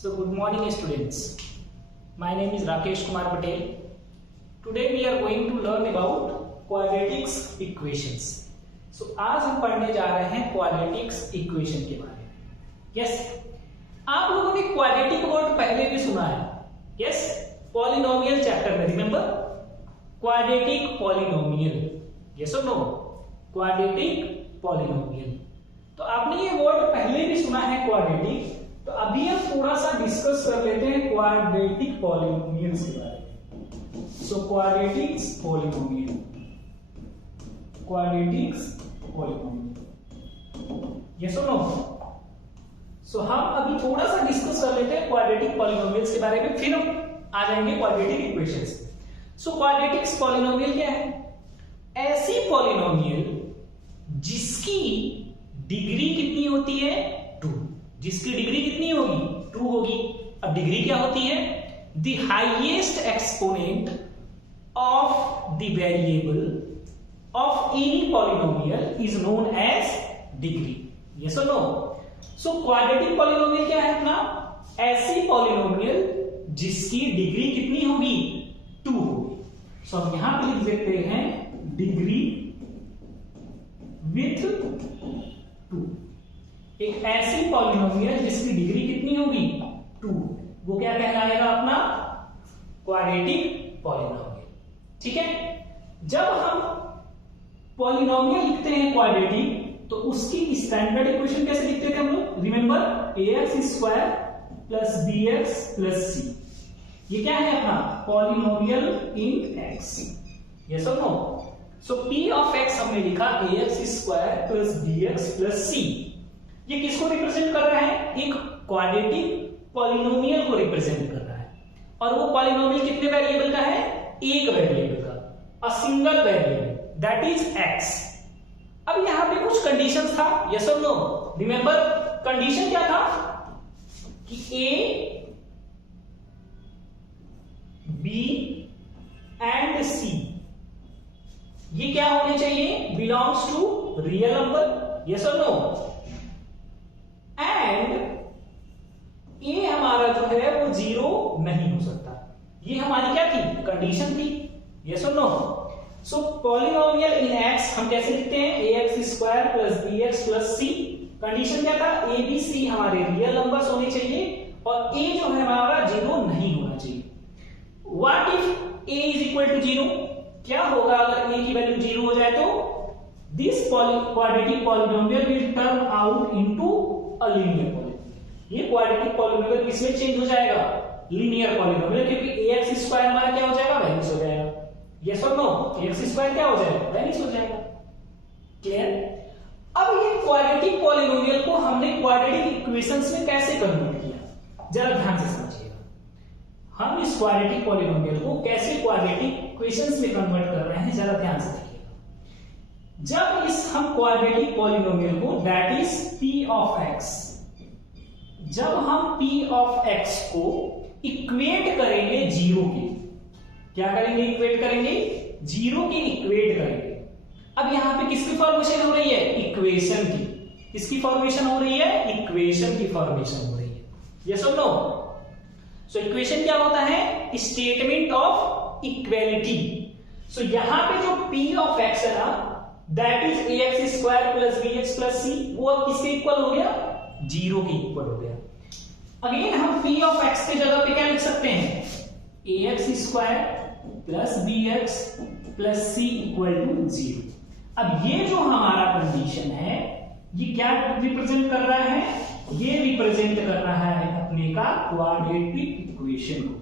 So good morning students. My name is Rakesh Kumar Patel. Today we are going to learn about quadratics equations. So आज हम पढ़ने जा रहे हैं quadratics equation के बारे में. Yes. आप लोगों ने quadratic वर्ड पहले भी सुना है. Yes. Polynomial chapter में remember? Quadratic polynomial. Yes or no? Quadratic polynomial. तो आपने ये वर्ड पहले भी सुना है quadratic. तो अभी हम थोड़ा सा डिस्कस कर लेते हैं क्वाड्रेटिक पॉलिनोमियल्स के बारे में. सो quadratics polynomial, quadratics polynomial, yes और नो? सो हम अभी थोड़ा सा डिस्कस कर लेते हैं क्वाड्रेटिक पॉलिनोमियल्स के बारे में, फिर हम आ जाएंगे क्वाड्रेटिक इक्वेशंस. सो क्वाड्रेटिक्स पॉलिनोमियल क्या है? ऐसी पॉलिनोमियल जिसकी डिग्री कितनी होती है? 2. जिसकी डिग्री कितनी होगी? 2 होगी. अब डिग्री क्या होती है? The highest exponent of the variable of any polynomial is known as degree. Yes और नो? सो क्वाड्रेटिक पॉलिनोमियल क्या है अपना? ऐसी पॉलिनोमियल जिसकी डिग्री कितनी होगी? 2 होगी. सो हम यहां पे लिख देते हैं डिग्री विथ 2. एक ऐसी पॉलिनोमियल जिसकी डिग्री कितनी होगी? 2. वो क्या कहलाएगा अपना? Quadratic polynomial. ठीक है. जब हम पॉलिनोमियल लिखते हैं क्वाड्रेटिक, तो उसकी स्टैंडर्ड इक्वेशन कैसे लिखते थे हम लोग? Remember, ax square plus bx plus c. ये क्या है अपना? Polynomial in x. यस और no? So p of x हमने लिखा ax square plus bx plus c. ये किसको रिप्रेजेंट कर रहा है? एक क्वाड्रेटिक पॉलिनोमियल को रिप्रेजेंट कर रहा है. और वो पॉलिनोमियल कितने वेरिएबल का है? एक वेरिएबल का, a single variable, that is x. अब यहां पे कुछ कंडीशंस था. यस और नो? रिमेंबर, कंडीशन क्या था? कि a, b एंड c ये क्या होने चाहिए? Belongs to real number. Yes और नो? एंड ये हमारा जो है वो 0 नहीं हो सकता. ये हमारी क्या थी? कंडीशन थी. यस और no? So polynomial in x हम कैसे लिखते हैं? ax square plus bx plus c. Condition क्या था? a b c हमारे रियल नंबर्स होने चाहिए और a जो है हमारा 0 नहीं होना चाहिए. What if a is equal to 0? क्या होगा अगर a की वैल्यू 0 हो जाए? तो this quadratic polynomial will turn out into a linear polynomial. ये क्वाड्रेटिक पॉलिनोमियल किसमें चेंज हो जाएगा? लीनियर पॉलिनोमियल, क्योंकि ax स्क्वायर हमारा क्या हो जाएगा? वैनिश हो जाएगा. यस और नो? ax स्क्वायर क्या हो जाएगा? वैनिश हो जाएगा. क्लियर? अब ये क्वाड्रेटिक पॉलिनोमियल को हमने क्वाड्रेटिक इक्वेशंस में कैसे कन्वर्ट किया? जरा ध्यान से समझिएगा. हम इस क्वाड्रेटिक पॉलिनोमियल को कैसे क्वाड्रेटिक इक्वेशंस में कन्वर्ट कर रहे हैं, जरा ध्यान से देखिएगा. जब इस हम क्वाड्रेटिक पॉलिनोमियल को, that is p of x, जब हम p ऑफ x को इक्वेट करेंगे 0 के, क्या करेंगे? इक्वेट करेंगे 0 के, इक्वेट करेंगे. अब यहां पे किसकी फॉर्मेशन हो रही है? इक्वेशन की. किसकी फॉर्मेशन हो रही है? इक्वेशन की फॉर्मेशन हो रही है. यस और नो? सो इक्वेशन क्या होता है? Statement of equality. सो यहां पे जो p ऑफ x है ना, that is ax square plus bx plus c, वो अब किसके इक्वल हो गया? 0 के इक्वल हो गया. अगेन हम p ऑफ x के जगह पे क्या लिख सकते हैं? ax square plus bx plus c equal to 0. अब ये जो हमारा कंडीशन है, ये क्या रिप्रेजेंट कर रहा है? ये रिप्रेजेंट कर रहा है अपने का क्वाड्रेटिक इक्वेशन को.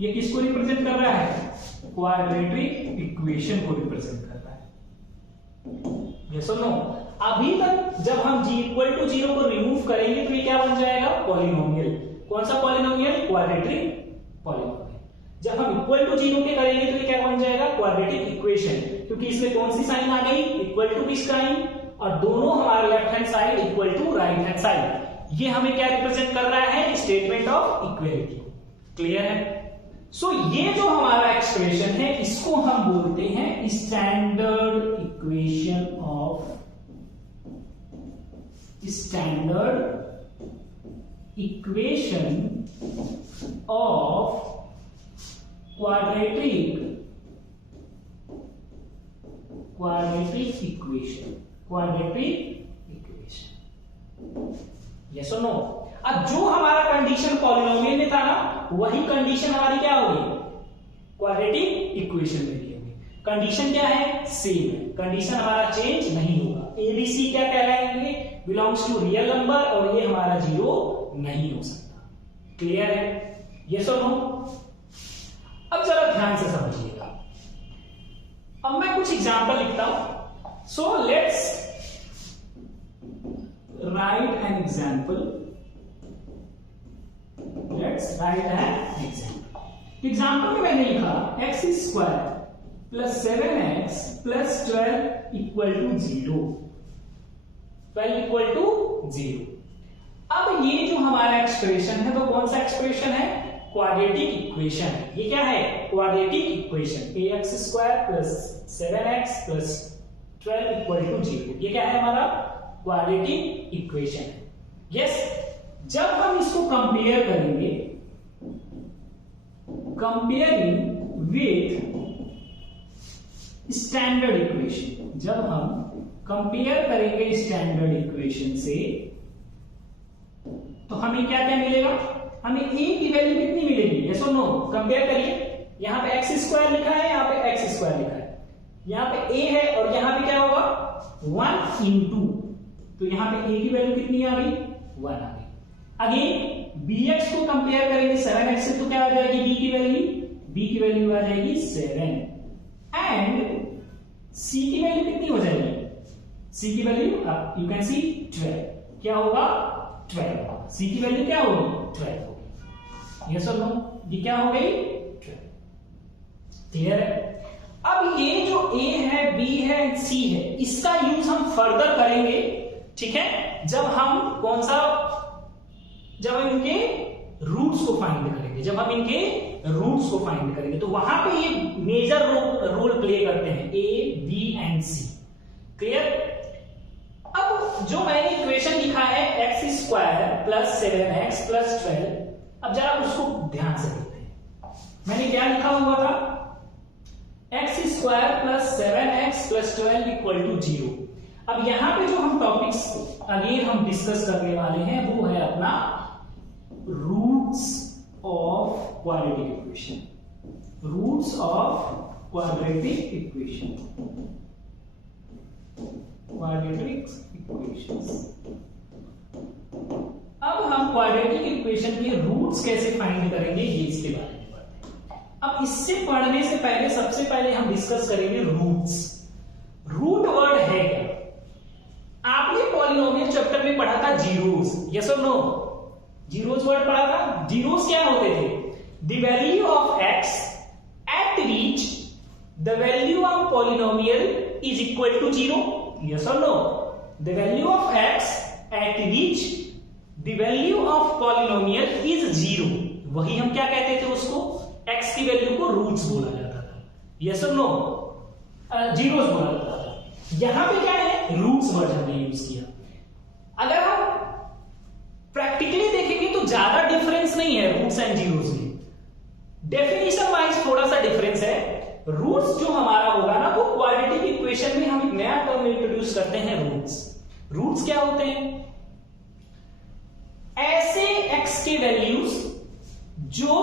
ये किसको रिप्रेजेंट कर रहा है? क्वाड्रेटिक इक्वेशन को रिप्रेजेंट कर रहा है. यस और नो? अभी तक जब हम g इक्वल टू 0 को रिमूव करेंगे तो ये क्या बन जाएगा? पॉलिनोमियल. कौन सा पॉलिनोमियल? Quadratic polynomial. जब हम इक्वल टू 0 के करेंगे तो ये क्या बन जाएगा? Quadratic equation. क्योंकि इसमें कौन सी साइन आ गई? इक्वल टू की साइन, और दोनों हमारे left hand side equal to right hand side. ये हमें क्या रिप्रेजेंट कर रहा है? Statement of equality. क्लियर है? सो ये जो हमारा एक्सप्रेशन है, इसको हम बोलते हैं standard equation of, standard equation of quadratic equation, yes और नो। अब जो हमारा कंडीशन पॉलिनोमियल में था ना, वही कंडीशन हमारी क्या होगी, क्वाड्रेटिक इक्वेशन में भी होगी। कंडीशन क्या है, सेम है, कंडीशन हमारा चेंज नहीं होगा। एबीसी क्या कहलाएंगे, बिलोंग्स टू रियल नंबर, और ये हमारा जीरो नहीं हो सकता। क्लियर है, यस और नो। अब जरा ध्यान से समझिएगा, अब मैं कुछ एग्जांपल लिखता हूं। So let's write an example, example में मैंने लिखा x square plus 7x plus 12 equal to 0, 12 equal to 0। अब ये जो हमारा एक्सप्रेशन है, तो कौन सा एक्सप्रेशन है, क्वाड्रेटिक इक्वेशन है। ये क्या है, quadratic equation, ax square plus 7x plus 12 equal to 0। ये क्या है, हमारा क्वाड्रेटिक इक्वेशन है। यस, जब हम इसको कंपेयर करेंगे, कंपेयरिंग विथ स्टैंडर्ड इक्वेशन, जब हम कंपेयर करेंगे स्टैंडर्ड इक्वेशन से, तो हमें क्या क्या मिलेगा, हमें a की वैल्यू कितनी मिलेगी, यस और नो। कंपेयर करिए, यहां पे x स्क्वायर लिखा है, यहां पे x स्क्वायर लिखा है, यहां पे a है और यहां पे क्या होगा 1 इंटू, तो यहां पे a की वैल्यू कितनी आ गई, 1 आ गई। अगेन bx को कंपेयर करेंगे 7x से, तो क्या आ जाएगी b की वैल्यू आ जाएगी 7, एंड c की वैल्यू कितनी हो जाएगी, c की वैल्यू यू कैन सी 12, क्या होगा 12, c की वैल्यू क्या होगी 12 होगी, यस और नो। ये क्या हो गई 12, क्लियर है। अब ये जो a है, b है, c है, इसका यूज हम फर्दर करेंगे, ठीक है, जब हम कौन सा, जब हम इनके रूट्स को फाइंड करेंगे, तो वहां पे ये मेजर रोल प्ले करते हैं, a, b and c। Clear. अब जो मैंने इक्वेशन लिखा है x square plus 7x plus 12, अब जरा उसको ध्यान से देखते हैं। मैंने क्या लिखा हुआ था, x square plus 7x plus 12 equal to 0। अब यहां पे जो हम टॉपिक्स अगेन हम डिस्कस करने वाले हैं, वो है अपना रूट्स ऑफ क्वाड्रेटिक इक्वेशन, अब हम क्वाड्रेटिक इक्वेशन के रूट्स कैसे फाइंड करेंगे, ये इसके बारे में पढ़ते हैं। अब इससे पढ़ने से पहले सबसे पहले हम डिस्कस करेंगे रूट्स। रूट वर्ड है क्या, आपने पॉलिनोमियल चैप्टर में पढ़ा था जीरोस, यस और नो, जीरोस वर्ड पढ़ा था। जीरोस क्या होते थे, the value of x at which the value of polynomial is equal to 0, yes और no. The value of x at which the value of polynomial is 0, वही हम क्या कहते थे उसको, x की वैल्यू को रूट्स बोला जाता था, यस और नो, जीरोस बोला जाता था। यहां पे क्या है, रूट्स वर्ड हमने यूज किया। अगर हम प्रैक्टिकली देखेंगे तो ज्यादा डिफरेंस नहीं है रूट्स एंड जीरोस में, डेफिनेशन वाइज थोड़ा सा डिफरेंस है। रूट्स जो हमारा होगा ना, वो क्वाड्रेटिक इक्वेशन में हम एक नया टर्म इंट्रोड्यूस करते हैं, रूट्स। रूट्स क्या होते हैं, ऐसे x के वैल्यूज जो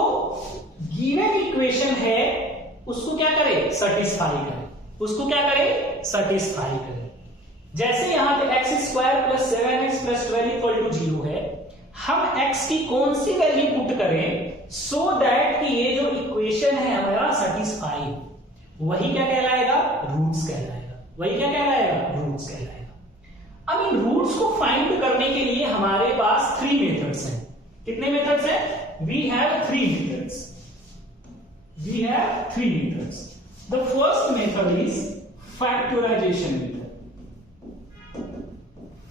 गिवन इक्वेशन है उसको क्या करे, सेटिस्फाई करे, उसको क्या करे, सेटिस्फाई करे। जैसे यहां पे x square plus 7x plus 12 equal to 0 है, हम x की कौन सी वैल्यू पुट करें सो दैट कि ये जो इक्वेशन है हमारा सेटिस्फाई हो, वही क्या कहलाएगा, रूट्स कहलाएगा, वही क्या कहलाएगा, रूट्स कहलाएगा। अब इन रूट्स को फाइंड करने के लिए हमारे पास 3 मेथड्स हैं। कितने मेथड्स हैं, we have 3 methods, we have 3 methods. The first method is factorization method,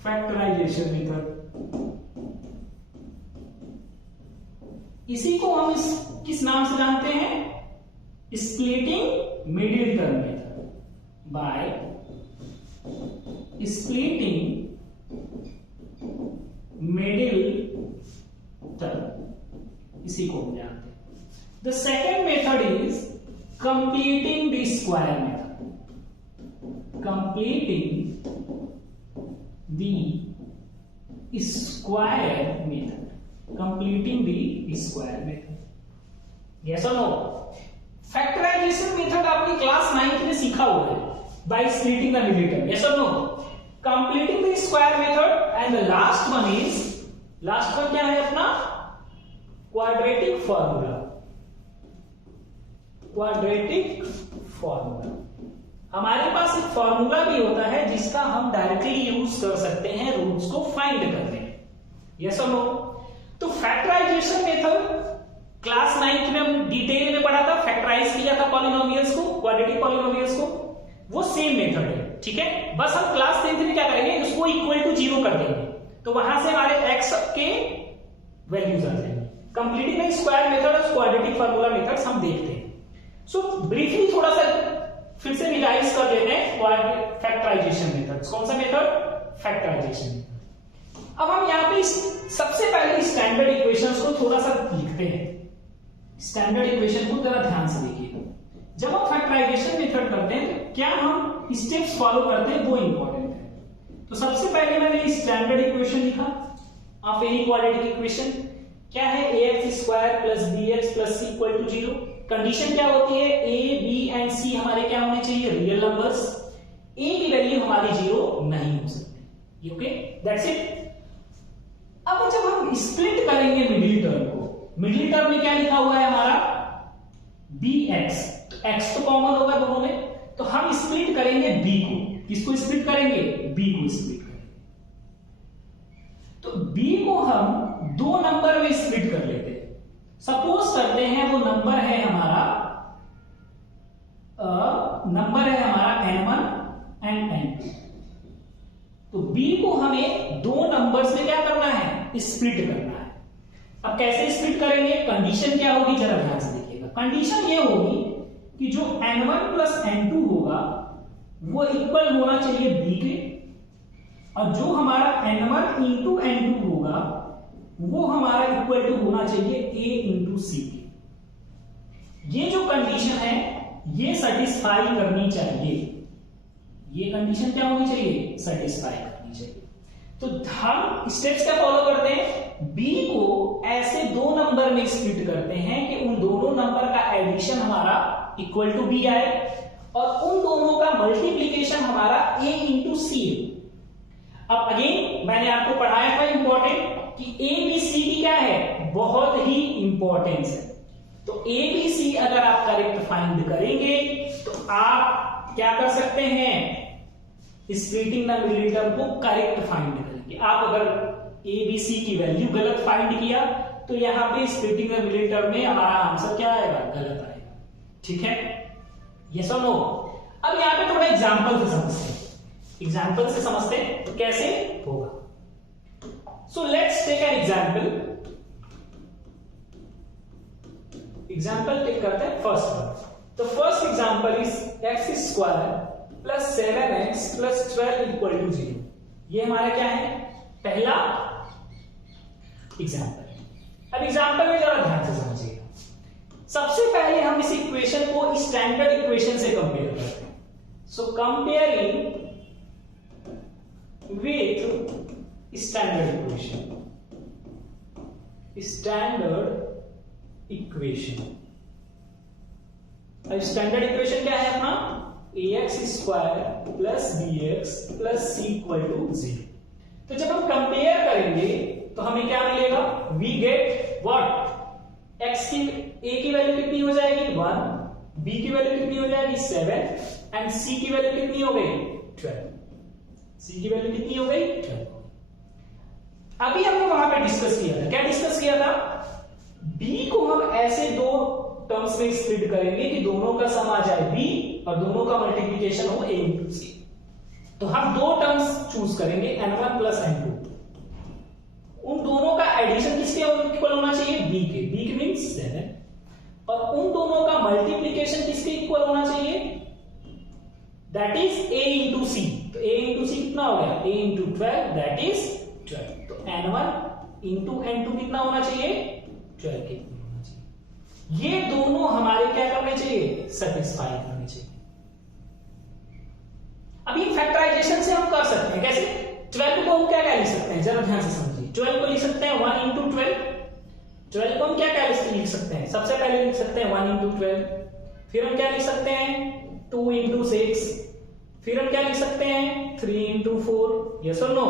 factorization method. इसी को हम किस नाम से जानते हैं, splitting middle term method. By splitting middle term, इसी को हम जानते हैं। The second method is completing the square method, completing the square method, completing the square method. Yes और नो? फैक्टराइजेशन मेथड आपने क्लास 9th में सीखा हुआ है, by splitting the middle term. Yes और no? Completing the square method and the last one is, last one क्या है अपना? Quadratic formula, quadratic formula. हमारे पास एक फॉर्मूला भी होता है जिसका हम डायरेक्टली यूज कर सकते हैं रूट्स को फाइंड करने में। यस और नो? तो फैक्टराइजेशन मेथड क्लास 9th में हम डिटेल में पढ़ा था, फैक्टराइज किया था पॉलिनोमियल्स को, क्वाड्रेटिक पॉलिनोमियल्स को, वो सेम मेथड है। ठीक है, बस हम क्लास 10th में क्या करेंगे, उसको इक्वल टू 0 कर देंगे, तो वहां से हमारे x के वैल्यूज आ जाएंगे। कंप्लीटिंग द स्क्वायर मेथड और क्वाड्रेटिक फार्मूला मेथड्स हम देखते हैं। सो ब्रीफली थोड़ा सा फिर से रिवाइज कर लेते हैं फैक्टराइजेशन मेथड्स। कौन सा मेथड? Factorization method. अब हम यहां पे सबसे पहले स्टैंडर्ड इक्वेशंस को थोड़ा सा लिखते हैं। स्टैंडर्ड इक्वेशन को जरा ध्यान से देखिएगा। जब हम फैक्टराइजेशन मेथड करते हैं तो क्या हम स्टेप्स फॉलो करते हैं, वो इंपॉर्टेंट है। तो सबसे पहले मैंने स्टैंडर्ड इक्वेशन लिखा ऑफ एनी क्वाड्रेटिक इक्वेशन। क्या है? ax square plus bx plus c equal to 0। Condition क्या होती है? a, b एंड c हमारे क्या होने चाहिए? Real numbers. a की वैल्यू हमारी 0 नहीं हो सकती। Okay, that's it. अब जब हम स्प्लिट करेंगे मिडिल टर्म को, मिडिल टर्म में क्या लिखा हुआ है हमारा? bx, x तो कॉमन होगा दोनों में, तो हम स्प्लिट करेंगे b को। किसको स्प्लिट करेंगे? b को स्प्लिट करेंगे। तो b को हम दो नंबर में स्प्लिट कर लेते हैं। सपोज करते हैं वो नंबर है हमारा n1 एंड n2। तो b को हमें दो नंबर्स में क्या करना है? स्प्लिट करना है। अब कैसे स्प्लिट करेंगे? कंडीशन क्या होगी, जरा ध्यान से देखिएगा। कंडीशन ये होगी कि जो n1 प्लस n2 होगा वो इक्वल होना चाहिए b के, और जो हमारा n1 इंटू n2 होगा वो हमारा इक्वल टू होना चाहिए a इंटू c के। ये जो कंडीशन है ये सेटिस्फाई करनी चाहिए। ये कंडीशन क्या होनी चाहिए? सेटिस्फाई करनी चाहिए। तो हम स्टेप्स क्या फॉलो करते हैं? b को ऐसे दो नंबर में स्प्लिट करते हैं कि उन दोनों नंबर का एडिशन हमारा इक्वल टू b आए, और उन दोनों का मल्टीप्लीकेशन हमारा a इंटू c है। अब अगेन मैंने आपको पढ़ाया था इंपॉर्टेंट कि a b c की क्या है? बहुत ही इंपॉर्टेंस है। तो a b c अगर आप करेक्ट फाइंड करेंगे तो आप क्या कर सकते हैं? स्प्लिटिंग द मिडिल टर्म को करेक्ट फाइंड करेंगे। आप अगर a b c की वैल्यू गलत फाइंड किया तो यहां पे स्प्लिटिंग द मिडिल टर्म में हमारा आंसर क्या आएगा? गलत आएगा। ठीक है, यस और नो? अब यहां पे थोड़ा एग्जांपल से समझते हैं। एग्जांपल से समझते हैं तो कैसे होगा। So let's take an example. Example take करते हैं first one. The first example is x square plus 7x plus 12 equal to 0। ये हमारा क्या है? पहला एग्जांपल। अब एग्जांपल में जरा ध्यान से समझिएगा। सबसे पहले हम इस इक्वेशन को स्टैंडर्ड इक्वेशन से कंपेयर करते हैं। So comparing with standard equation, standard equation। अब स्टैंडर्ड इक्वेशन क्या है अपना? ax square plus bx plus c equal to 0। तो जब हम कंपेयर करेंगे तो हमें क्या मिलेगा? We get what? x की a की वैल्यू कितनी हो जाएगी? 1, b की वैल्यू कितनी हो जाएगी? 7 एंड c की वैल्यू कितनी हो गई? 12। c की वैल्यू कितनी हो गई? 12। अभी हमने वहां पे डिस्कस किया था, क्या डिस्कस किया था? b को हम ऐसे दो टर्म्स में स्प्लिट करेंगे कि दोनों का सम आ जाए b और दोनों का मल्टीप्लिकेशन हो a इंटू c। तो हम दो टर्म्स चूज करेंगे n1 प्लस n2। उन दोनों का एडिशन किसके इक्वल होना चाहिए? b के। b के मींस 7, और उन दोनों का मल्टीप्लिकेशन किसके इक्वल होना चाहिए? That is a into c। तो a इंटू c कितना हो गया? a into 12 that is 12। तो n1 इंटू n2 कितना होना चाहिए 12 के इक्वल होना चाहिए। ये दोनों हमारे क्या करने चाहिए सेटिस्फाई करने चाहिए। अब इन फैक्टराइजेशन से हम कर सकते हैं कैसे 12 को हम क्या लिख सकते हैं जरा ध्यान से समझिए। 12 को लिख सकते हैं 1 इंटू 12 को हम क्या लिख सकते हैं सबसे पहले लिख सकते हैं 1 इंटू 12 फिर हम क्या लिख सकते हैं 2 इंटू 6 फिर हम क्या लिख सकते हैं 3 इंटू 4 यस और नो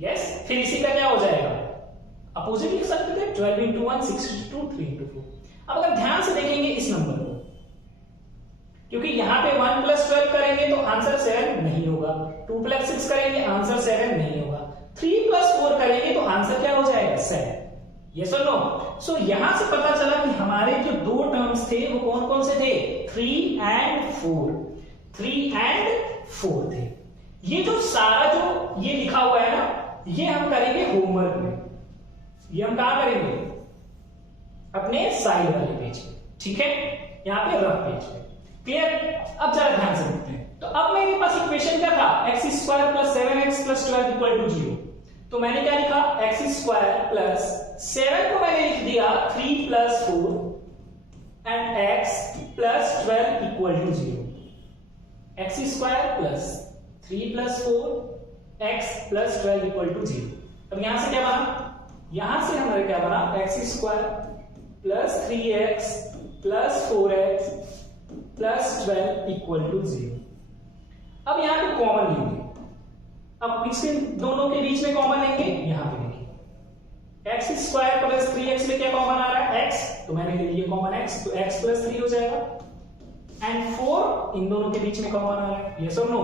यस फिर इसी का क्या हो जाएगा अपोजिट लिख सकते थे 12 इंटू 1 6 इंटू 3 इंटू 4। अब अगर ध्यान से देखेंगे इस नंबर को क्योंकि यहां पे 1 प्लस 12 करेंगे तो आंसर 7 नहीं होगा 2 प्लस 6 करेंगे आंसर 7 नहीं होगा 3 प्लस 4 करेंगे तो आंसर क्या हो जाएगा 7 यस और नो। सो यहां से पता चला कि हमारे जो दो टर्म्स थे वो कौन कौन से थे 3 एंड 4 थे। ये जो सारा जो ये लिखा हुआ है ना ये हम करेंगे होमवर्क में ये हम कहां करेंगे अपने साइड वाले पेज पे ठीक है यहां पे रफ पेज पे क्लियर। अब जरा ध्यान से देखते हैं तो अब मेरे पास इक्वेशन क्या था x square plus 7x plus 12 equal to 0 तो मैंने क्या लिखा x स्क्वायर प्लस 7 को मैंने लिख दिया 3 plus 4 and x plus 12 equal to 0 x square plus 3 plus 4 x plus 12 equal to 0। अब यहां से क्या बना यहां से हमारे क्या बना x square plus 3x plus 4x plus 12 equal to 0। अब यहां पे कॉमन लेंगे अब इसके दोनों के बीच में कॉमन लेंगे यहां पे देखिए x स्क्वायर प्लस 3x में क्या कॉमन आ रहा है x तो मैंने ले लिया कॉमन x तो x प्लस 3 हो जाएगा एंड 4 इन दोनों के बीच में कॉमन आ रहा है यस और नो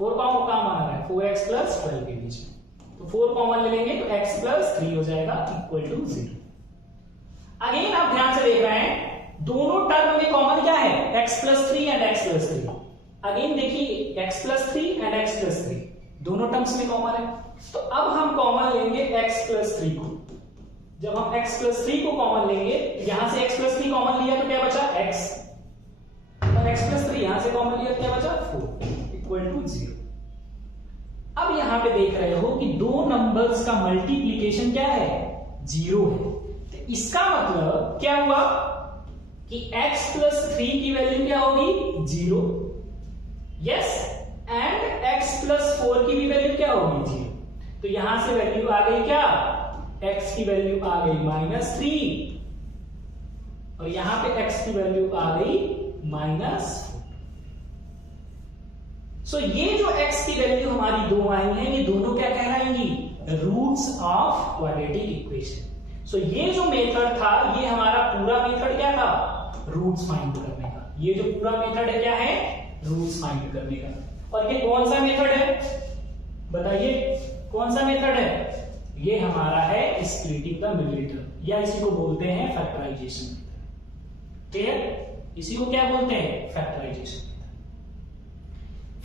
4 कॉमन आ रहा है 4x प्लस 12 के बीच में तो 4 कॉमन ले लेंगे तो x प्लस 3 हो जाएगा इक्वल टू 0। अगेन आप ध्यान से देख रहे हैं दोनों टर्म में कॉमन क्या है x plus 3 and x plus 3। Again देखिए x plus 3 and x plus 3 दोनों टर्म्स में कॉमन है तो अब हम कॉमन लेंगे x प्लस 3 को। जब हम x प्लस 3 को कॉमन लेंगे यहां से x प्लस 3 कॉमन लिया तो क्या बचा x और x प्लस 3 यहां से कॉमन लिया तो क्या बचा 4 इक्वल टू 0। अब यहां पे देख रहे हो कि दो नंबर्स का मल्टीप्लीकेशन क्या है 0 है तो इसका मतलब क्या हुआ कि x प्लस 3 की वैल्यू क्या होगी 0 यस एंड x प्लस 4 की भी वैल्यू क्या होगी 0 तो यहां से वैल्यू आ गई क्या x की वैल्यू आ गई -3 और यहां पे x की वैल्यू आ गई -4। सो ये जो x की वैल्यू हमारी दो आई है ये दोनों क्या कहलाएंगी रूट्स ऑफ क्वाड्रेटिक इक्वेशन। सो ये जो मेथड था ये हमारा पूरा मेथड क्या था रूट्स फाइंड करने का। ये जो पूरा मेथड है क्या है रूट्स फाइंड करने का। और ये कौन सा मेथड है बताइए कौन सा मेथड है ये हमारा है स्प्लिटिंग द मिडिल टर्म या इसी को बोलते हैं फैक्टराइजेशन मेथड। क्लियर इसी को क्या बोलते हैं फैक्टराइजेशन मेथड।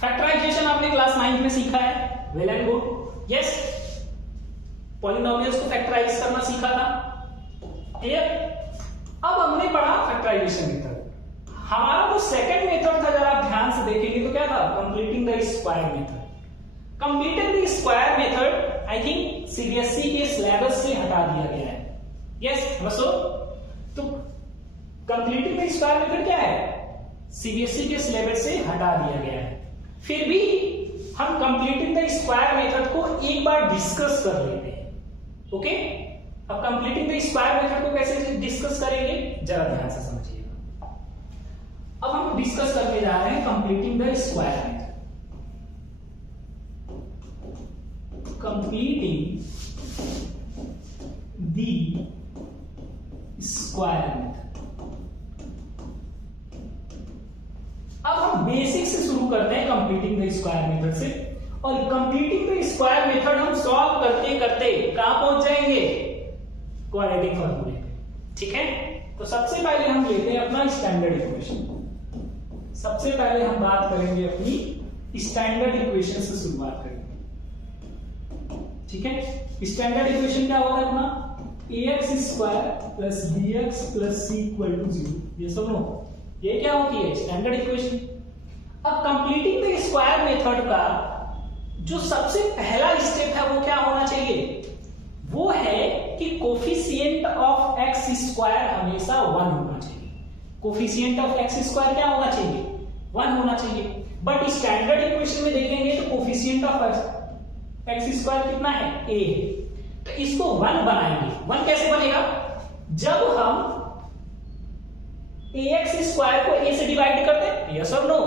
फैक्टराइजेशन आपने क्लास 9 में सीखा है well and good yes polynomials को फैक्टराइज करना सीखा था क्लियर। अब हमने पढ़ा फैक्टराइजेशन मेथड। हमारा जो सेकंड मेथड था जरा आप ध्यान से देखेंगे तो क्या था completing the square method. Completing the square method I think CBSE के सिलेबस से हटा दिया गया है यस बसो। तो कंप्लीटिंग द स्क्वायर मेथड क्या है सीबीएसई के सिलेबस से हटा दिया गया है। फिर भी हम कंप्लीटिंग द स्क्वायर मेथड को एक बार डिस्कस कर लेते हैं ओके। अब कंप्लीटिंग द स्क्वायर मेथड को कैसे डिस्कस करेंगे जरा ध्यान से समझिएगा। अब हम डिस्कस करने जा रहे हैं completing the square method. Completing the square method. अब हम बेसिक से शुरू करते हैं कंप्लीटिंग द स्क्वायर मेथड से और कंप्लीटिंग द स्क्वायर मेथड हम सॉल्व करते करते कहां पहुंच जाएंगे क्वाड्रेटिक फॉर्मूले पे ठीक है। तो सबसे पहले हम लेते हैं अपना स्टैंडर्ड इक्वेशन। सबसे पहले हम बात करेंगे अपनी स्टैंडर्ड इक्वेशन से शुरुआत करेंगे ठीक है। स्टैंडर्ड इक्वेशन क्या होगा अपना ax square plus bx plus c equal to 0 ये सब नो ये क्या होती है स्टैंडर्ड इक्वेशन। अब कंप्लीटिंग द स्क्वायर मेथड का जो सबसे पहला स्टेप है वो क्या होना चाहिए वो है कि कोफिशिएंट ऑफ एक्स स्क्वायर हमेशा 1 होना चाहिए। कोफिशिएंट ऑफ एक्स स्क्वायर क्या होना चाहिए? 1 होना चाहिए। बट स्टैंडर्ड इक्वेशन में देखेंगे तो कोफिशिएंट ऑफ एक्स स्क्वायर कितना है? a है। तो इसको 1 बनाएंगे। 1 कैसे बनेगा? जब हम ax स्क्वायर को a से डिवाइड करते हैं, यस और नो?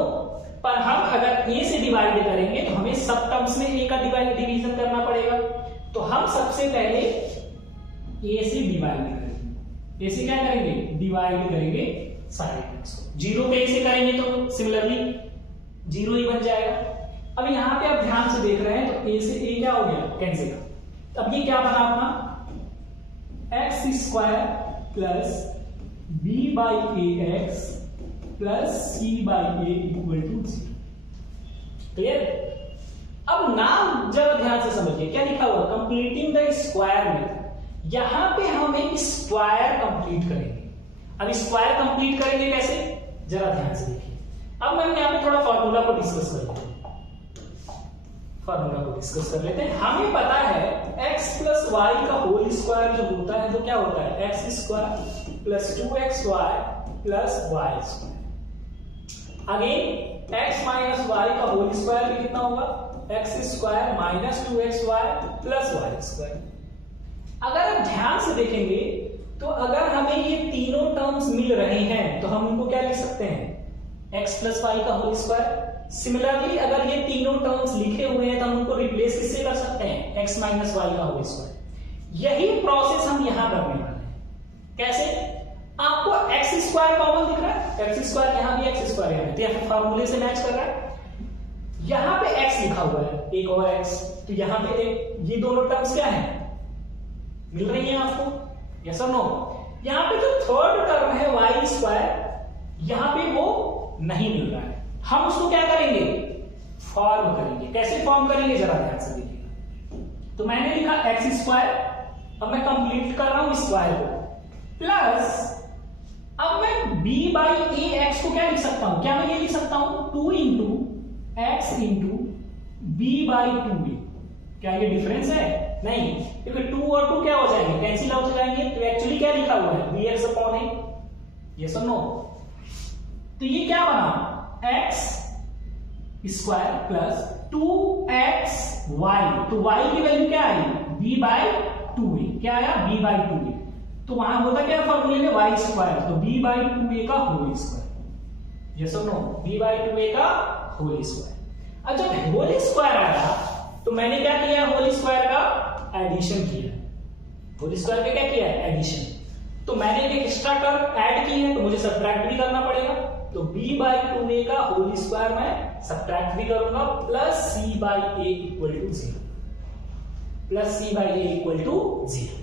पर हम अगर a से डिवाइड करेंगे तो हमें सब टर्म्स में a का डिवीजन करना पड़ेगा। तो हम सबसे पहले a से डिवाइड करेंगे। a से क्या करेंगे? डिवाइड करेंगे सारे टर्म्स को। 0 पे a से करेंगे तो सिमिलरली 0 ही बन जाएगा। अब यहां पे आप ध्यान से देख रहे हैं तो a से a क्या हो गया? कैंसिल। अब ये क्या बना अपना? X square plus b by a x plus c by a equal to 0। Clear? अब नाम जरा ध्यान से समझिए, क्या लिखा हुआ? Completing the square method. यहां पे हम एक स्क्वायर कंप्लीट करेंगे। अब स्क्वायर कंप्लीट करेंगे कैसे? जरा ध्यान से देखिए। अब मैं यहां पे थोड़ा फार्मूला को डिस्कस कर लेते हैं। हमें पता है x प्लस वाई का होल स्क्वायर जो होता है तो क्या होता है? X square plus 2xy plus y square. Again x minus y का होल स्क्वायर भी कितना होगा? X square minus 2xy plus y square. अगर आप ध्यान से देखेंगे तो अगर हमें ये तीनों टर्म्स मिल रहे हैं तो हम उनको क्या लिख सकते हैं? x प्लस वाई का होल स्क्वायर। सिमिलरली अगर ये तीनों टर्म्स लिखे हुए हैं तो हम उनको रिप्लेस किससे कर सकते हैं? x माइनस वाई का होल स्क्वायर। यही प्रोसेस हम यहां करने वाले हैं। कैसे? आपको x स्क्वायर कॉमन दिख रहा है, x स्क्वायर यहां भी, x स्क्वायर यहां भी, तो फार्मूले से मैच कर रहा है। यहां पे x लिखा हुआ है, एक और x, तो यहां पे ये दोनों टर्म्स क्या है? मिल रही है आपको? यस और नो? यहां पे जो थर्ड टर्म है y स्क्वायर, यहां पे वो नहीं मिल रहा है। हम उसको क्या करेंगे? फॉर्म करेंगे। कैसे फॉर्म करेंगे? जरा ध्यान से देखिएगा। तो मैंने लिखा एक्स स्क्वायर, अब मैं कंप्लीट कर रहा हूं स्क्वायर को, प्लस अब मैं b बाई ए एक्स को क्या लिख सकता हूं? क्या मैं ये लिख सकता हूं? 2 into x into b by 2a। क्या ये डिफरेंस है? नहीं, क्योंकि 2 और 2 क्या हो जाएंगे? कैंसिल आउट हो जाएंगे। तो एक्चुअली क्या लिखा हुआ है? bx upon a। यस और नो? तो ये क्या बना? X square plus 2xy। तो y की वैल्यू क्या आई? b by 2a। क्या आया? b by 2a। तो वहां होता क्या फॉर्मूले में? y स्क्वायर, तो b बाई 2a का होल स्क्वायर। यस और नो? b बाई 2a का होल स्क्वायर। अब जब होल स्क्वायर आया तो मैंने क्या किया? होल स्क्वायर का एडिशन किया। होल स्क्वायर का क्या किया? एडिशन। तो मैंने एक एक्स्ट्रा टर्म ऐड की है तो मुझे सब्ट्रैक्ट भी करना पड़ेगा। तो b बाई 2a का होल स्क्वायर मैं सब्ट्रैक्ट भी करूंगा, plus c by a equal to 0। Plus c by a equal to 0।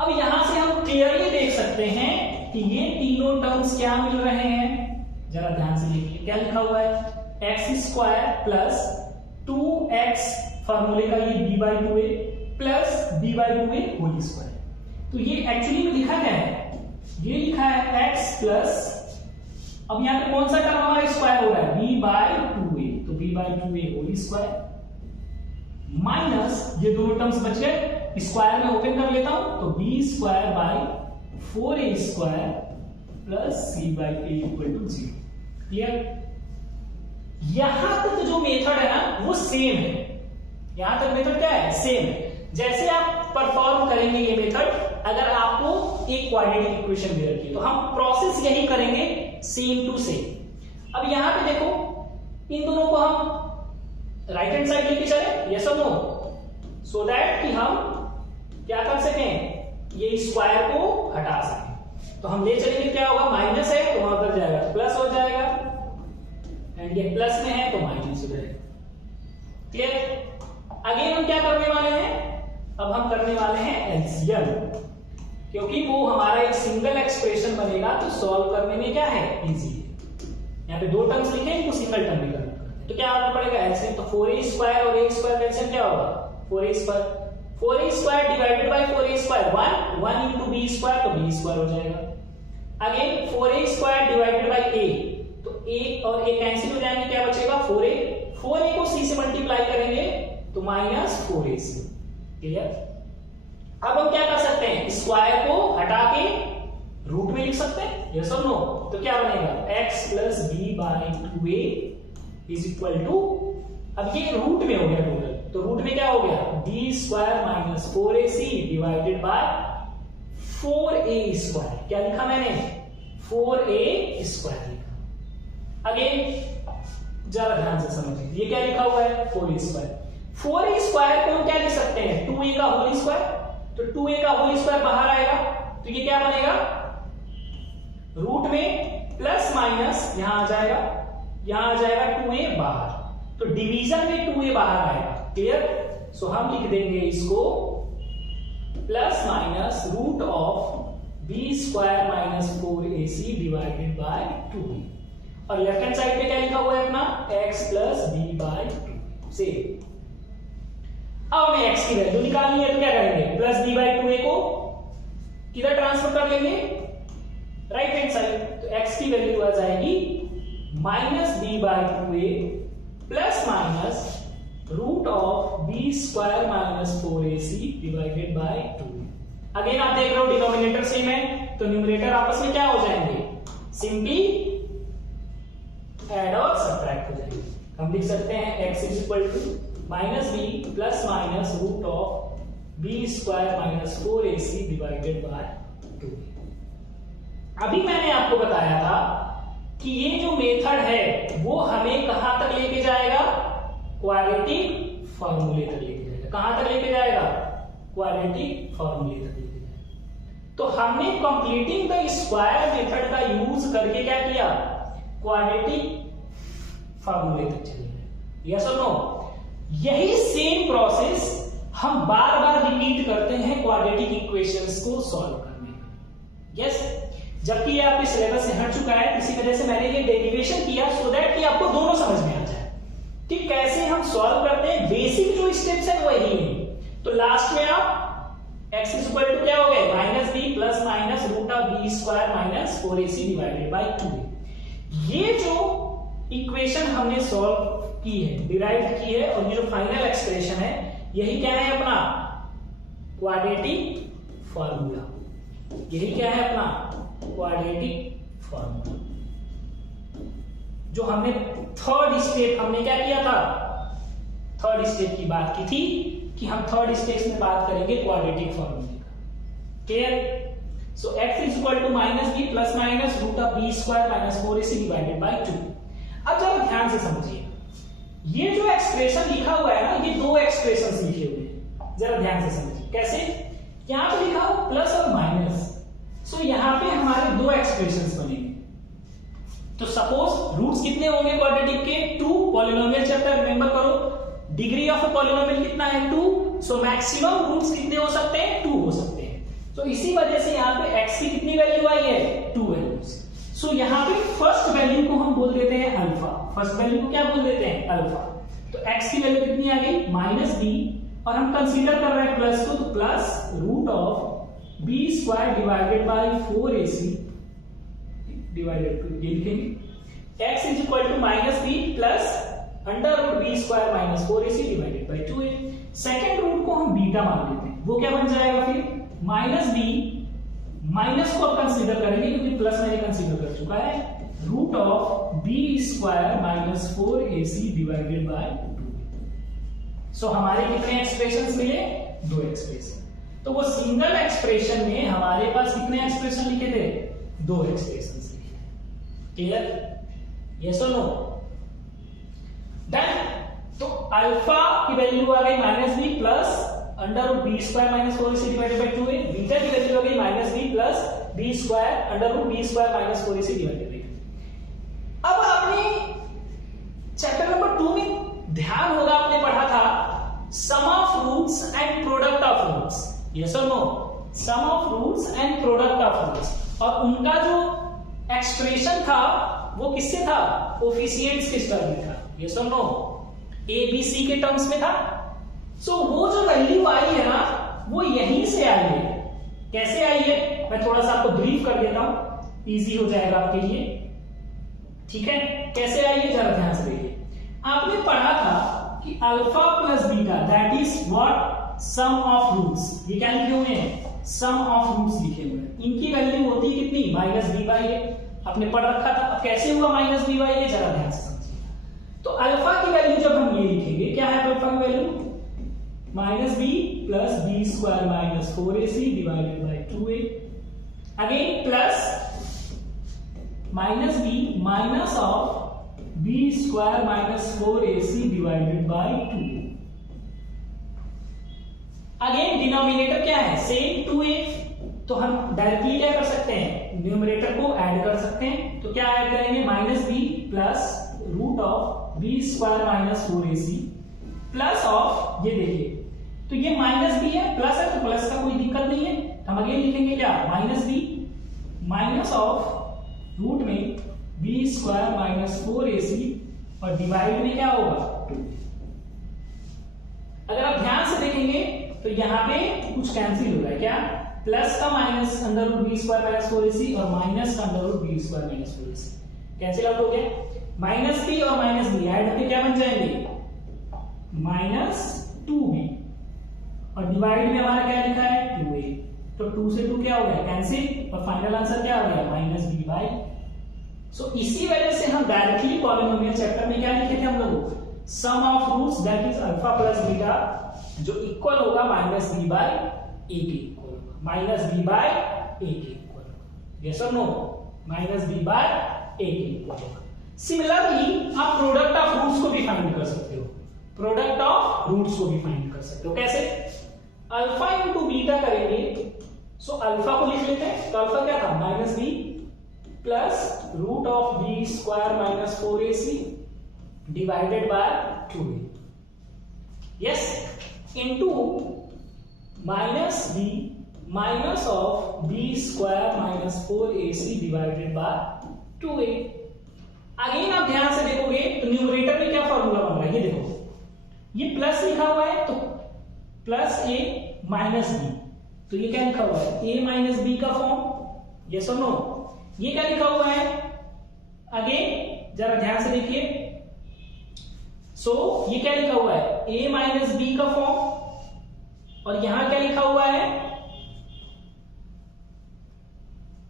अब यहां से हम क्लियरली देख सकते हैं कि ये तीनों टर्म्स क्या मिल रहे हैं? जरा ध्यान से देखिए, क्या लिखा हुआ है? एक्स स्क्वायर प्लस 2x, फॉर्मूले का ये b by 2a plus b by 2a whole square. तो ये एक्चुअली में लिखा क्या है? ये लिखा है x प्लस, अब यहां पे कौन सा टर्म हमारा स्क्वायर हो रहा है? b बाई 2a, तो b by 2a whole square minus ये दोनों टर्म्स बच गए, स्क्वायर में ओपन कर लेता हूं तो b square by 4a square plus c by a equal to 0। Clear? यहां तक जो मेथड है ना वो सेम है। यहां तक मेथड क्या है? सेम है। जैसे आप परफॉर्म करेंगे ये मेथड अगर आपको एक क्वाड्रेटिक इक्वेशन दे रखी है, तो हम प्रोसेस यही करेंगे सेम टू सेम। अब यहां पे देखो, इन दोनों को हम राइट हैंड साइड लेके चले, यस और नो? सो दैट कि हम क्या कर सकें? ये स्क्वायर को हटा सकें। तो हम ले चलेंगे, क्या होगा? माइनस है तो वहां उधर जाएगा तो प्लस हो जाएगा, एंड ये प्लस में है तो माइनस हो जाएगा। क्लियर? अगेन हम क्या करने वाले हैं? अब हम करने वाले हैं एलसीएम, क्योंकि वो हमारा एक सिंगल एक्सप्रेशन बनेगा तो सॉल्व करने में क्या है? इजी है। यहाँ पे दो टर्म्स लिखे हैं, इनको सिंगल टर्म भी करना पड़ेगा। तो क्या करना पड़ेगा? एलसीएम। तो 4a स्क्वायर और a स्क्वायर का एलसीएम क्या होगा? 4a square. 4a square divided bye 4a square 1 into b square, तो b स्क्वायर हो जाएगा। Again 4a square divided bye a, तो a और a कैंसिल हो जाएंगे, क्या बचेगा? 4a। 4a को c से मल्टीप्लाई करेंगे तो माइनस 4ac। क्लियर? अब हम क्या कर सकते हैं, स्क्वायर को हटा के रूट में लिख सकते हैं, यस और नो? तो क्या बनेगा, x plus b by 2a is equal to, अब ये रूट में हो गया टोटल, तो रूट में क्या हो गया, b स्क्वायर minus 4ac divided bye 4a square. क्या लिखा मैंने, 4a स्क्वायर लिखा। अगेन जरा ध्यान से समझिए, ये क्या लिखा हुआ है, 4a स्क्वायर। 4a स्क्वायर को हम क्या लिख सकते हैं, 2a का होल स्क्वायर, तो 2a का होल स्क्वायर बाहर आएगा, तो ये क्या बनेगा, रूट में प्लस माइनस यहां आ जाएगा, यहां आ जाएगा 2a बाहर, तो डिवीजन में 2a बाहर आएगा, क्लियर? सो हम लिख देंगे इसको plus minus root of b स्क्वायर minus 4ac divided by 2b, और लेफ्ट हैंड साइड पे क्या लिखा हुआ है अपना, x प्लस बी बाई 2 से। अब हमें x की वैल्यू निकालनी है, तो क्या करेंगे, प्लस बी बाई 2a को किधर ट्रांसफर कर लेंगे, राइट हैंड साइड, तो x की वैल्यू आ जाएगी minus b by 2a plus minus root of b स्क्वायर minus 4ac divided by 2। Again आप देख रहे हो डिनोमिनेटर सेम है, तो न्यूमरेटर आपस में क्या हो जाएंगे, सिंपली ऐड और सब्ट्रैक्ट हो जाएंगे। हम लिख सकते हैं x is equal to minus b plus minus root of b स्क्वायर माइनस 4ac डिवाइडेड बाय 2। अभी मैंने आपको बताया था कि ये जो मेथड है वो हमें कहां तक लेके जाएगा, क्वाड्रेटिक फॉर्मूले तक लेके जाएगा। कहां तक लेके जाएगा, क्वाड्रेटिक फॉर्मूले तक लेके जाएगा। तो हमने कंप्लीटिंग द स्क्वायर मेथड का यूज करके क्या किया, क्वाड्रेटिक फॉर्मूले तक चले गए, यस और नो? यही सेम प्रोसेस हम बार बार रिपीट करते हैं क्वाड्रेटिक इक्वेशंस को सॉल्व करने में, यस? जबकि ये आपके सिलेबस से हट चुका है, इसी वजह से मैंने ये डेरिवेशन किया सो दैट कि आपको दोनों समझ में आ जाए कि कैसे हम सॉल्व करते हैं। बेसिक जो स्टेप्स है वही है। तो लास्ट में आप x इज इक्वल टू क्या हो गए, minus b plus minus root of b square minus 4ac divided by 2। ये जो इक्वेशन हमने सॉल्व की है, डिराइव की है, और ये जो फाइनल एक्सप्रेशन है यही क्या है अपना क्वाड्रेटिक फॉर्मूला। यही क्या है अपना क्वाड्रेटिक फॉर्मूला। जो हमने थर्ड स्टेप हमने क्या किया था, थर्ड स्टेप की बात की थी कि हम थर्ड स्टेप में बात करेंगे क्वाड्रेटिक फॉर्मूले का, clear? So x is equal to minus b plus minus root of b square minus 4ac divided by 2। अब जरा ध्यान से समझिए, ये जो एक्सप्रेशन लिखा हुआ है ना, ये दो एक्सप्रेशंस लिखे हुए हैं, जरा ध्यान से समझिए कैसे। यहां पे लिखा हो प्लस और माइनस, सो यहां पे हमारे दो एक्सप्रेशंस बनेंगे। तो सपोज रूट्स कितने होंगे क्वाड्रेटिक के, 2। पॉलिनोमियल चैप्टर रिमेंबर करो, डिग्री ऑफ अ पॉलिनोमियल कितना है, 2। सो मैक्सिमम रूट्स कितने हो सकते हैं, 2 हो सकते हैं। तो इसी वजह से यहां पे x की कितनी वैल्यू आई है, 2 वैल्यूज। सो यहां पे फर्स्ट वैल्यू को हम बोल देते हैं अल्फा। फर्स्ट वैल्यू को क्या बोल देते हैं, अल्फा। तो x की वैल्यू कितनी आ गई, माइनस बी, और हम कंसीडर कर रहे हैं प्लस को, तो plus root of b square divided by 4ac divided 2, ये लिखेंगे। x is equal to minus b plus under root b square minus 4ac divided by 2a। Second root को हम बीटा मान लेते हैं, वो क्या बन जाएगा फिर, माइनस बी, माइनस को अब कंसीडर करेंगे क्योंकि प्लस मैंने कंसीडर कर चुका है, root of b square minus 4ac divided by 2। So हमारे कितने एक्सप्रेशंस मिले, 2 एक्सप्रेशन। तो वो सिंगल एक्सप्रेशन में हमारे पास कितने एक्सप्रेशन लिखे थे, 2 एक्सप्रेशंस लिखे। क्लियर, यस और नो? डन। तो अल्फा की वैल्यू आ गई minus b plus under root b square minus 4ac divided by 2a। Beta की वैल्यू आ गई minus b plus b square under root b square minus 4ac divided by 2। अब आपने chapter number 2 में ध्यान होगा, आपने पढ़ा था sum of roots and product of roots, yes और no? Sum of roots and product of roots, और उनका जो एक्सप्रेशन था वो किससे था, कोफिशिएंट्स के टर्म में था, यस और नो? ए बी सी के टर्म्स में था। सो वो जो वैल्यू आई है ना, वो यहीं से आई है। कैसे आई है, मैं थोड़ा सा आपको ब्रीफ कर देता हूं, इजी हो जाएगा आपके लिए, ठीक है? कैसे आई है जरा ध्यान से देखिए। आपने पढ़ा था कि alpha plus beta that is what, sum of roots, ये क्या लिखे हुए हैं, सम ऑफ रूट्स लिखे हुए हैं, इनकी वैल्यू होती है कितनी, माइनस बी बाई ए, आपने पढ़ रखा था। अब कैसे हुआ माइनस बी बाई ए, जरा ध्यान से समझिए। तो अल्फा की वैल्यू जब हम ये लिखेंगे, क्या है अल्फा की value, minus b plus b square minus 4ac divided by 2a, again plus minus b minus of b square minus 4ac divided by 2a, again denominator क्या है, सेम 2a, तो हम डायरेक्टली क्या कर सकते हैं, न्यूमरेटर को ऐड कर सकते हैं। तो क्या ऐड करेंगे, minus b plus root of b square minus 4ac plus of, ये देखिए तो ये माइनस बी है, प्लस है, तो प्लस का कोई दिक्कत नहीं है, हम अगेन लिखेंगे क्या, minus b minus of root में बी स्क्वायर माइनस 4ac और डिवाइड में क्या होगा 2। अगर आप ध्यान से देखेंगे तो यहां पे कुछ कैंसिल हो रहा है, क्या, प्लस का minus under root b square minus 4ac और माइनस का under root b square minus 4ac cancel out हो गया। माइनस बी और माइनस बी ऐड होकर क्या बन जाएंगे, माइनस 2b और डिवाइड में हमारा क्या लिखा है 2a, तो 2 से 2 क्या हो गया, कैंसिल, और फाइनल आंसर क्या हो गया, माइनस बी बाई। सो इसी वजह से हम डायरेक्टली पॉलिनोमियल चैप्टर में क्या लिखे थे हम लोग, sum of roots that is alpha plus beta, जो इक्वल होगा माइनस बी बाई ए के इक्वल होगा, माइनस बी बाई ए के इक्वल होगा, यस और no, minus b by a के इक्वल होगा। सिमिलरली आप प्रोडक्ट ऑफ रूट्स को भी फाइंड कर सकते हो, प्रोडक्ट ऑफ रूट्स को भी फाइंड कर सकते हो, कैसे, अल्फा इंटू बीटा करेंगे, सो अल्फा को लिख लेते हैं, तो अल्फा क्या था, minus b plus root of b square minus 4ac divided by 2a, yes, into minus b minus of b square minus 4ac divided by 2a। Again आप ध्यान से देखोगे तो न्यूमरेटर में क्या फॉर्मूला बन रहा है, ये देखो, ये प्लस लिखा हुआ है तो प्लस ए माइनस बी, तो ये क्या लिखा हुआ है, ए माइनस बी का फॉर्म, यस और नो। ये क्या लिखा हुआ है, अगेन जरा ध्यान से देखिए, सो ये क्या लिखा हुआ है, ए माइनस बी का फॉर्म, और यहां क्या लिखा हुआ है,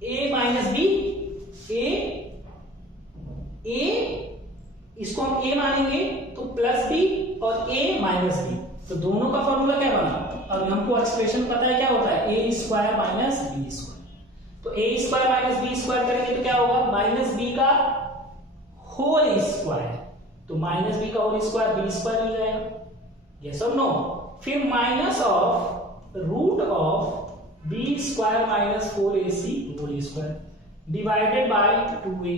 ए माइनस बी, ए इसको हम ए मानेंगे तो प्लस बी और ए माइनस बी, तो दोनों का फॉर्मूला क्या बना, अब हमको एक्सप्रेशन पता है क्या होता है, a square minus b square, तो a square minus b square करेंगे तो क्या होगा, माइनस बी का होल स्क्वायर, तो माइनस बी का होल स्क्वायर बी स्क्वायर मिल जाएगा, यस और नो। फिर minus of root of b square minus 4ac whole square divided by 2a।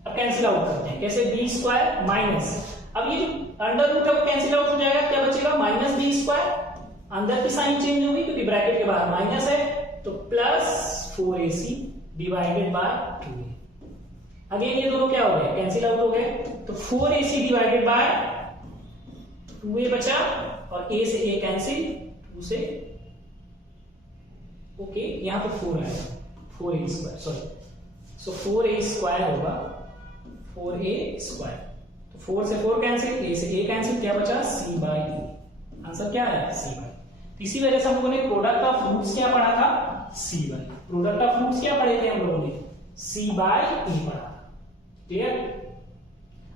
अब कैंसिल आउट करते हैं, कैसे, बी स्क्वायर माइनस, अब ये जो अंडर रूट है वो कैंसिल आउट हो जाएगा, क्या बचेगा, माइनस बी स्क्वायर, अंदर की साइन चेंज होगी क्योंकि ब्रैकेट के बाहर माइनस है, तो plus 4ac divided by 2a। Again ये दोनों क्या हो गए, कैंसिल आउट हो गए, तो 4ac डिवाइडेड बाय 2a बचा, और a से a कैंसिल, 2 से ओके, यहां पे 4 आएगा, 4a स्क्वायर, सॉरी, सो 4a स्क्वायर होगा, 4a स्क्वायर, तो 4 से 4 कैंसिल, a से a कैंसिल, क्या बचा, c बाई ए, आंसर क्या है, c बाई। तो इसी वजह से हम लोगों ने प्रोडक्ट ऑफ रूट्स क्या पढ़ा था, c by, product of roots क्या पढ़े थे हम लोगों ने, c बाई ए पढ़ा, क्लियर।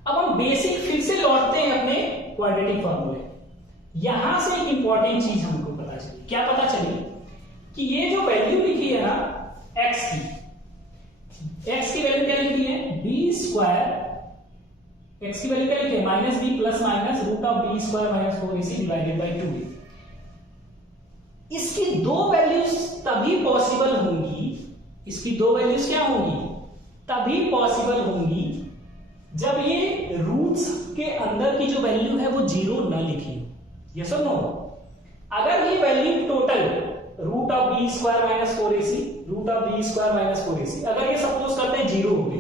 अब हम बेसिक फिर से लौटते हैं अपने क्वाड्रेटिक फॉर्मूले, यहां से एक इंपॉर्टेंट चीज हमको पता चली, क्या पता चली, कि ये जो वैल्यू लिखी है ना x की वैल्यू क्या लिखी है, बी स्क्वायर, x की वैल्यू क्या लिखी है, minus b plus minus root of b square minus 4ac divided by 2a। इसकी दो वैल्यूज तभी पॉसिबल होंगी, इसकी दो वैल्यूज क्या होंगी, तभी पॉसिबल होंगी जब ये रूट्स के अंदर की जो वैल्यू है वो 0 न लिखी, यस और नो। अगर ये value total root of b square minus 4ac, root of b square minus 4ac, अगर ये सपोज करते हैं 0 हो गए,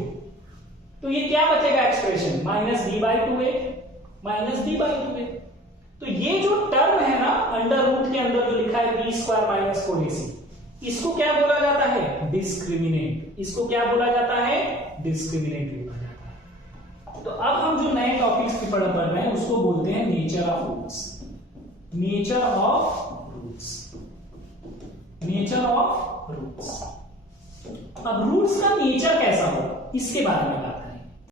तो ये क्या बचेगा expression, minus b by 2a, minus b by 2a। तो ये जो टर्म है ना अंडर रूट के अंदर जो लिखा है बी स्क्वायर माइनस 4ac, इसको क्या बोला जाता है, डिस्क्रिमिनेंट, इसको क्या बोला जाता है, डिस्क्रिमिनेंट बोला जाता है। तो अब हम जो नए टॉपिक्स की पढ़ रहे हैं उसको बोलते हैं nature of roots, nature of roots, nature of roots. अब रूट्स का नेचर कैसा होगा इसके बारे में बात